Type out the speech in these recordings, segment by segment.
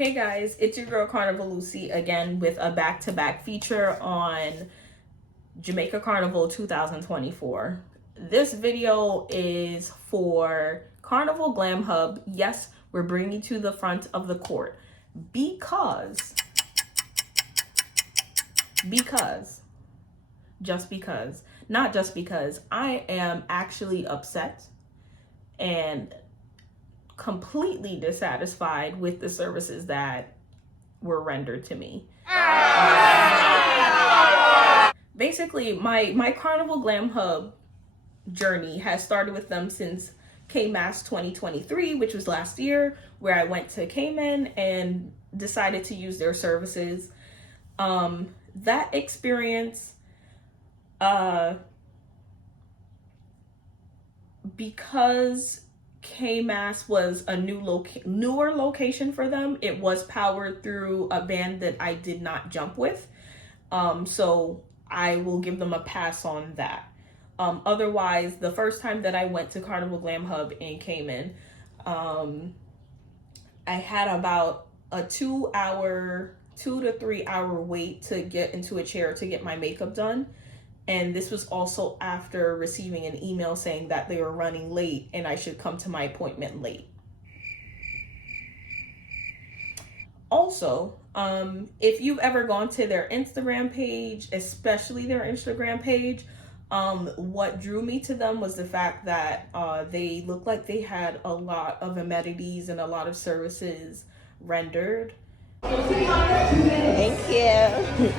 Hey guys, it's your girl Carnival Lucy again with a back-to-back feature on Jamaica Carnival 2024. This video is for Carnival Glam Hub. Yes, we're bringing you to the front of the court because, not just because, I am actually upset and completely dissatisfied with the services that were rendered to me. Basically, my Carnival Glam Hub journey has started with them since KMAS 2023, which was last year, where I went to Cayman and decided to use their services. That experience, because KMAS was a newer location for them, it was powered through a band that I did not jump with. So I will give them a pass on that. Otherwise, the first time that I went to Carnival Glam Hub in Cayman, I had about a 2 to 3 hour wait to get into a chair to get my makeup done. And this was also after receiving an email saying that they were running late and I should come to my appointment late. Also, if you've ever gone to their Instagram page, especially their Instagram page, what drew me to them was the fact that they looked like they had a lot of amenities and a lot of services rendered. Thank you.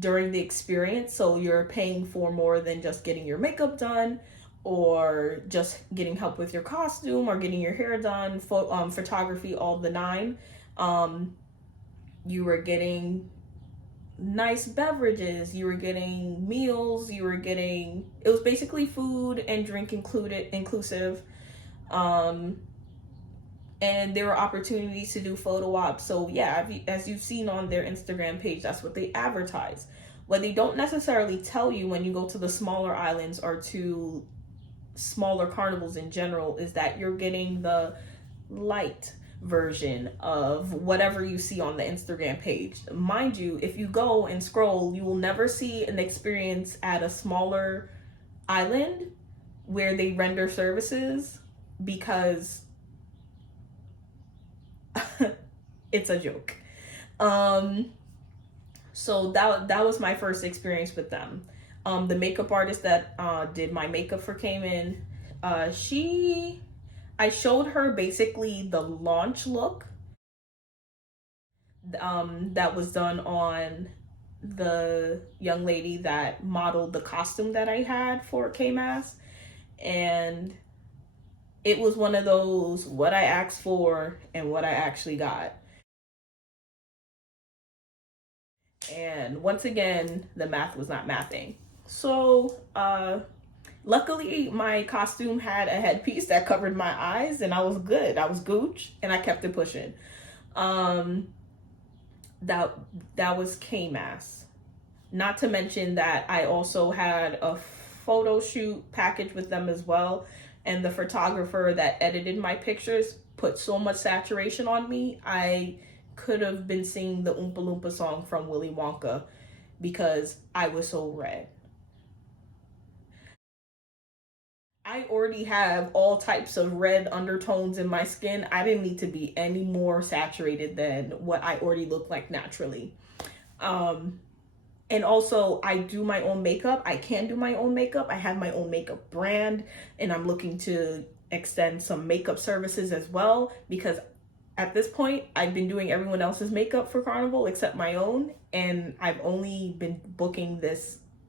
During the experience, so you're paying for more than just getting your makeup done or just getting help with your costume or getting your hair done, photography, all the nine. You were getting nice beverages, you were getting meals, it was basically food and drink inclusive. And there were opportunities to do photo ops. So yeah, as you've seen on their Instagram page, that's what they advertise. What they don't necessarily tell you when you go to the smaller islands or to smaller carnivals in general is that you're getting the light version of whatever you see on the Instagram page. Mind you, if you go and scroll, you will never see an experience at a smaller island where they render services, because it's a joke. So that was my first experience with them. The makeup artist that did my makeup for Cayman, I showed her basically the launch look that was done on the young lady that modeled the costume that I had for KMAS, and it was one of those what I asked for and what I actually got. And once again, the math was not mathing. So luckily my costume had a headpiece that covered my eyes and I was good. I was gooch and I kept it pushing. That was KMAS. Not to mention that I also had a photo shoot package with them as well. And the photographer that edited my pictures put so much saturation on me, I could have been singing the Oompa Loompa song from Willy Wonka because I was so red. I already have all types of red undertones in my skin. I didn't need to be any more saturated than what I already look like naturally. And also, I do my own makeup. I can do my own makeup. I have my own makeup brand, and I'm looking to extend some makeup services as well, because At this point, I've been doing everyone else's makeup for Carnival except my own, and I've only been booking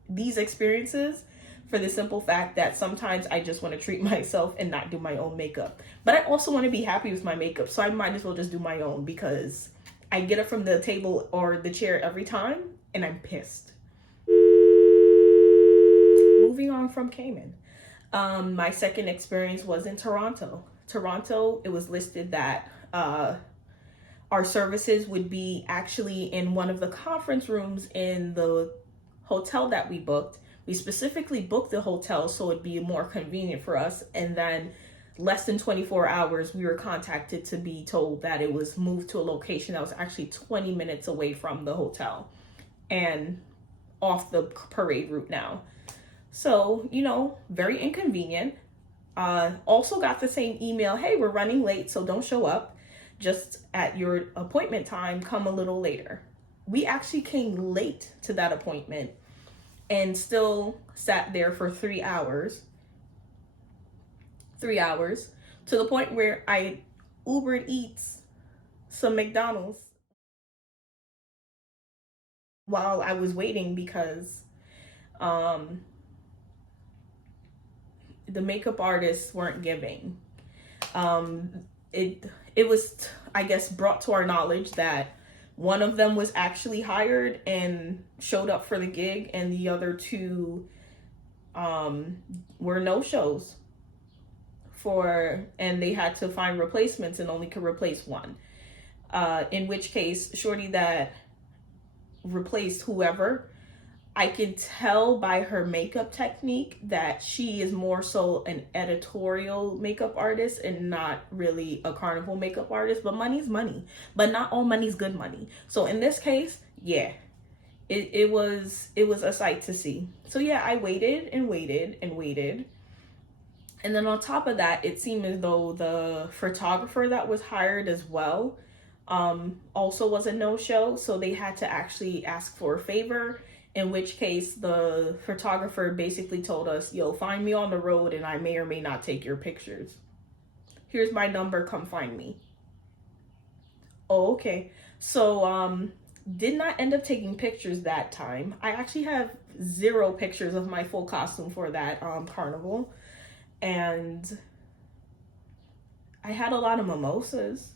these experiences for the simple fact that sometimes I just want to treat myself and not do my own makeup. But I also want to be happy with my makeup, so I might as well just do my own because I get it from the table or the chair every time, and I'm pissed. Moving on from Cayman. My second experience was in Toronto. Toronto, it was listed that our services would be actually in one of the conference rooms in the hotel that we booked. We specifically booked the hotel so it'd be more convenient for us. And then less than 24 hours, we were contacted to be told that it was moved to a location that was actually 20 minutes away from the hotel and off the parade route now. So, you know, very inconvenient. Also got the same email, hey, we're running late, so don't show up. Just at your appointment time, come a little later. We actually came late to that appointment and still sat there for 3 hours. 3 hours, to the point where I Ubered Eats some McDonald's while I was waiting because the makeup artists weren't giving. It was, I guess, brought to our knowledge that one of them was actually hired and showed up for the gig, and the other two were no-shows and they had to find replacements and only could replace one. In which case, shorty that replaced whoever, I can tell by her makeup technique that she is more so an editorial makeup artist and not really a Carnival makeup artist. But money's money, but not all money's good money. So in this case, yeah, it was a sight to see. So yeah, I waited and waited and waited. And then on top of that, it seemed as though the photographer that was hired as well also was a no-show. So they had to actually ask for a favor, in which case the photographer basically told us, yo, find me on the road and I may or may not take your pictures. Here's my number, come find me. Oh, okay. So did not end up taking pictures that time. I actually have 0 pictures of my full costume for that carnival. And I had a lot of mimosas.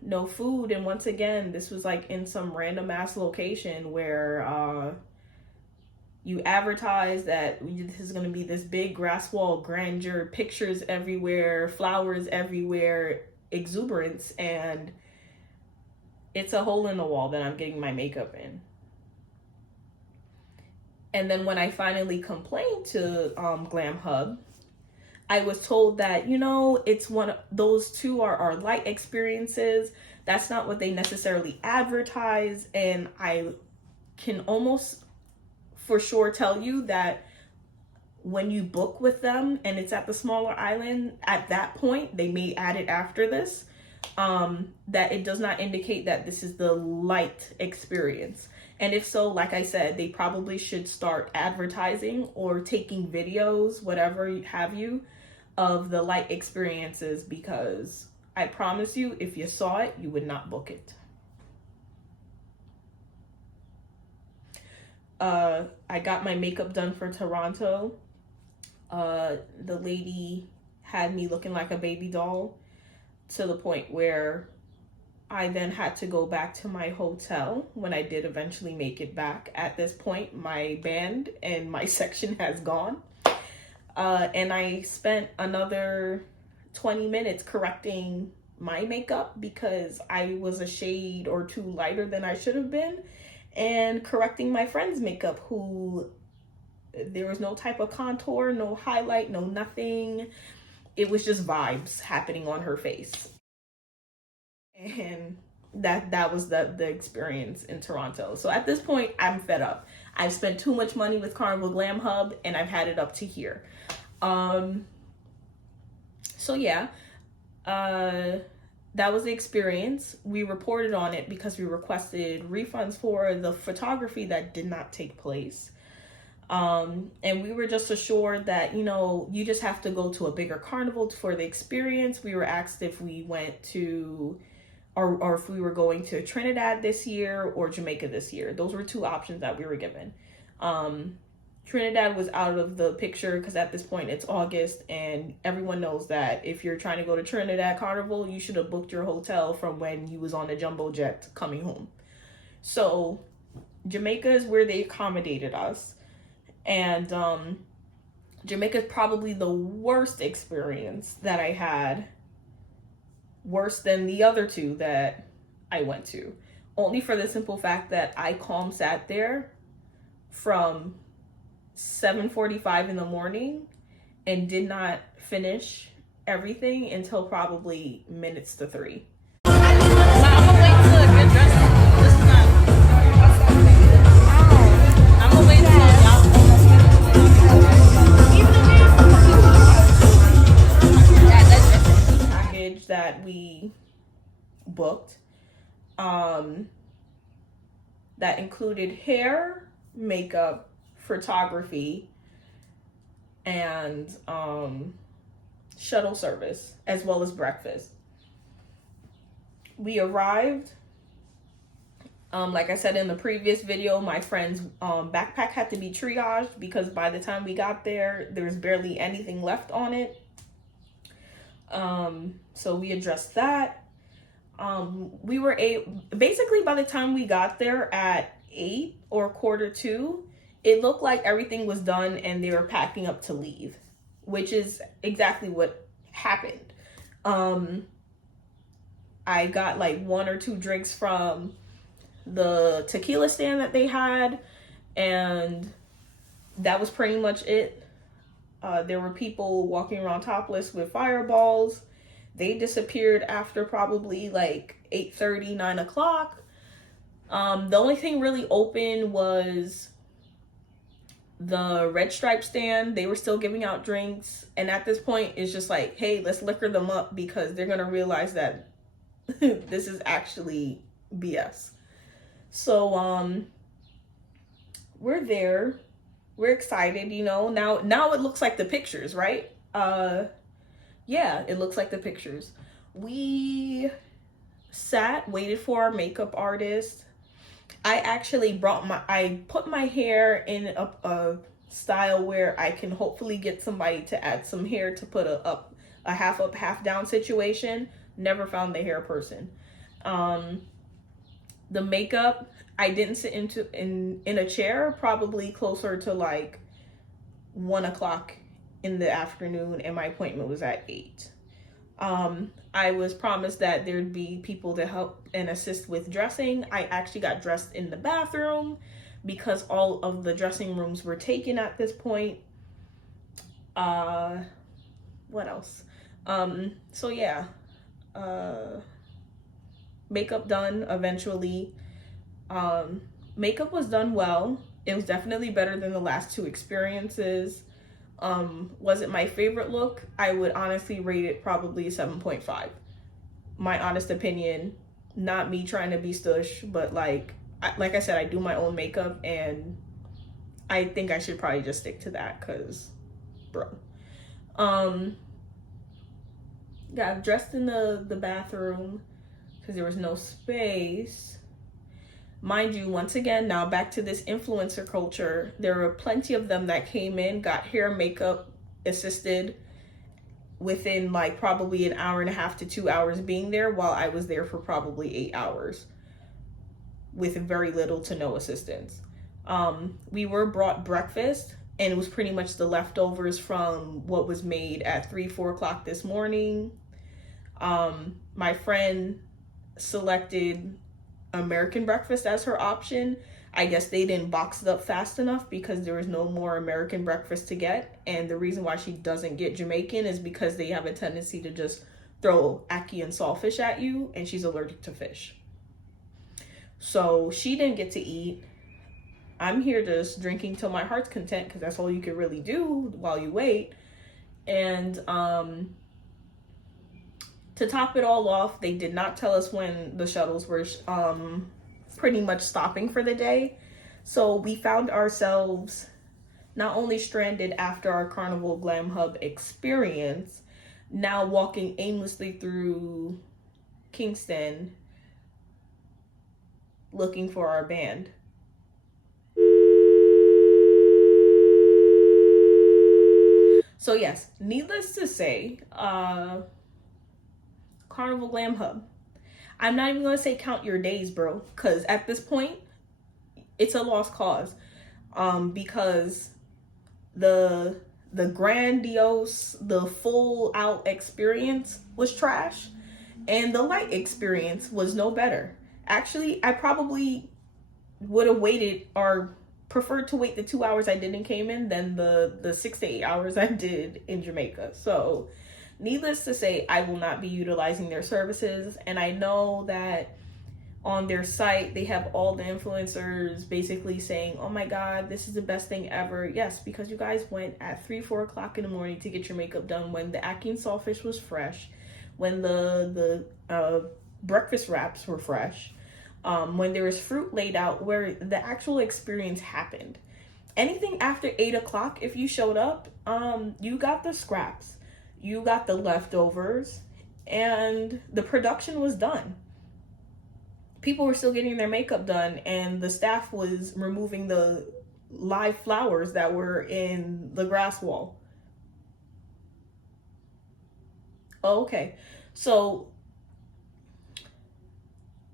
No food, and once again, this was like in some random ass location where you advertise that this is going to be this big grass wall grandeur, pictures everywhere, flowers everywhere, exuberance, and it's a hole in the wall that I'm getting my makeup in. And then when I finally complained to Glam Hub, I was told that, you know, it's those two are our light experiences. That's not what they necessarily advertise. And I can almost for sure tell you that when you book with them and it's at the smaller island, at that point, they may add it after this, that it does not indicate that this is the light experience. And if so, like I said, they probably should start advertising or taking videos, whatever have you, of the light experiences, because I promise you, if you saw it, you would not book it. I got my makeup done for Toronto. The lady had me looking like a baby doll to the point where I then had to go back to my hotel when I did eventually make it back. At this point, my band and my section has gone. And I spent another 20 minutes correcting my makeup because I was a shade or two lighter than I should have been, and correcting my friend's makeup, who there was no type of contour, no highlight, no nothing. It was just vibes happening on her face. And that was the experience in Toronto. So at this point, I'm fed up. I've spent too much money with Carnival Glam Hub, and I've had it up to here. So yeah, that was the experience. We reported on it because we requested refunds for the photography that did not take place. And we were just assured that, you know, you just have to go to a bigger carnival for the experience. We were asked if we went to, or if we were going to Trinidad this year or Jamaica this year. Those were two options that we were given. Trinidad was out of the picture because at this point it's August, and everyone knows that if you're trying to go to Trinidad Carnival, you should have booked your hotel from when you was on the jumbo jet coming home. So Jamaica is where they accommodated us. And Jamaica is probably the worst experience that I had, worse than the other two that I went to, only for the simple fact that I calm sat there from 7:45 in the morning and did not finish everything until probably minutes to 3. Package that we booked that included hair, makeup, photography, and shuttle service, as well as breakfast. We arrived, like I said in the previous video, my friend's backpack had to be triaged because by the time we got there was barely anything left on it. So we addressed that. We were basically by the time we got there at 8 or 1:45, it looked like everything was done and they were packing up to leave, which is exactly what happened. I got like 1 or 2 drinks from the tequila stand that they had, and that was pretty much it. There were people walking around topless with fireballs. They disappeared after probably like 8:30, 9 o'clock. The only thing really open was the Red Stripe stand. They were still giving out drinks, and at this point it's just like, hey, let's liquor them up because they're gonna realize that this is actually BS. So we're there, we're excited, you know. Now it looks like the pictures, right? Yeah, it looks like the pictures. We waited for our makeup artist. I actually I put my hair in a style where I can hopefully get somebody to add some hair to put a half up, half down situation. Never found the hair person. The makeup, I didn't sit in a chair, probably closer to like 1 o'clock in the afternoon, and my appointment was at 8. I was promised that there'd be people to help and assist with dressing. I actually got dressed in the bathroom because all of the dressing rooms were taken at this point. What else? So yeah, makeup done eventually. Makeup was done well. It was definitely better than the last 2 experiences. Was it my favorite look? I would honestly rate it probably 7.5. My honest opinion, not me trying to be stush, but like I said, I do my own makeup, and I think I should probably just stick to that because, bro. Got dressed in the bathroom because there was no space. Mind you, once again, now back to this influencer culture, there were plenty of them that came in, got hair, makeup assisted within like probably an hour and a half to 2 hours being there, while I was there for probably 8 hours with very little to no assistance. We were brought breakfast, and it was pretty much the leftovers from what was made at 3-4 o'clock this morning. My friend selected American breakfast as her option. I guess they didn't box it up fast enough because there was no more American breakfast to get, and the reason why she doesn't get Jamaican is because they have a tendency to just throw ackee and saltfish at you, and she's allergic to fish. So she didn't get to eat. I'm here just drinking till my heart's content because that's all you can really do while you wait. And to top it all off, they did not tell us when the shuttles were pretty much stopping for the day. So we found ourselves not only stranded after our Carnival Glam Hub experience, now walking aimlessly through Kingston looking for our band. So yes, needless to say, Carnival Glam Hub. I'm not even gonna say count your days, bro, because at this point, it's a lost cause. Because the grandiose, the full out experience was trash, and the light experience was no better. Actually, I probably would have waited or preferred to wait the 2 hours I did in Cayman than the 6 to 8 hours I did in Jamaica. So needless to say, I will not be utilizing their services. And I know that on their site, they have all the influencers basically saying, oh my God, this is the best thing ever. Yes, because you guys went at 3-4 o'clock in the morning to get your makeup done when the Ackee saltfish was fresh, when the breakfast wraps were fresh, when there was fruit laid out, where the actual experience happened. Anything after 8 o'clock, if you showed up, you got the scraps, you got the leftovers, and the production was done. People were still getting their makeup done, and the staff was removing the live flowers that were in the grass wall. Oh, okay. So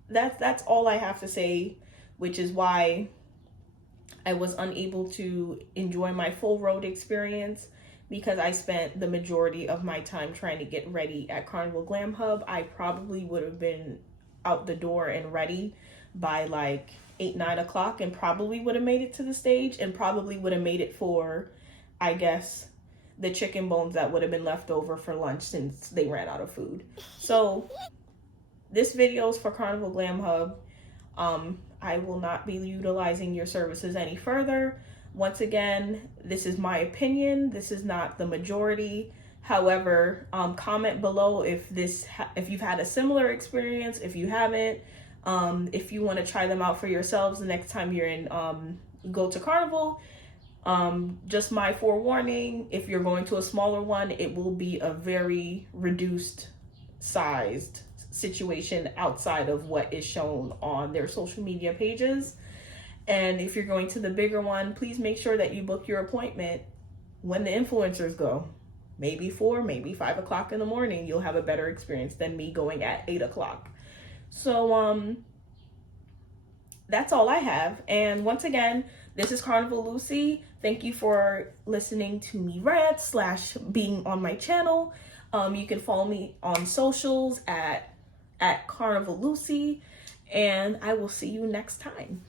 that's all I have to say, which is why I was unable to enjoy my full road experience, because I spent the majority of my time trying to get ready at Carnival Glam Hub. I probably would have been out the door and ready by like 8-9 o'clock, and probably would have made it to the stage, and probably would have made it for, I guess, the chicken bones that would have been left over for lunch since they ran out of food. So this video is for Carnival Glam Hub. I will not be utilizing your services any further. Once again, this is my opinion. This is not the majority. However, comment below if you've had a similar experience, if you haven't, if you want to try them out for yourselves the next time you're in go to Carnival. Just my forewarning, if you're going to a smaller one, it will be a very reduced sized situation outside of what is shown on their social media pages. And if you're going to the bigger one, please make sure that you book your appointment when the influencers go. Maybe 4, maybe 5 o'clock in the morning, you'll have a better experience than me going at 8 o'clock. So that's all I have. And once again, this is Carnival Lucy. Thank you for listening to me rant / being on my channel. You can follow me on socials at Carnival Lucy, and I will see you next time.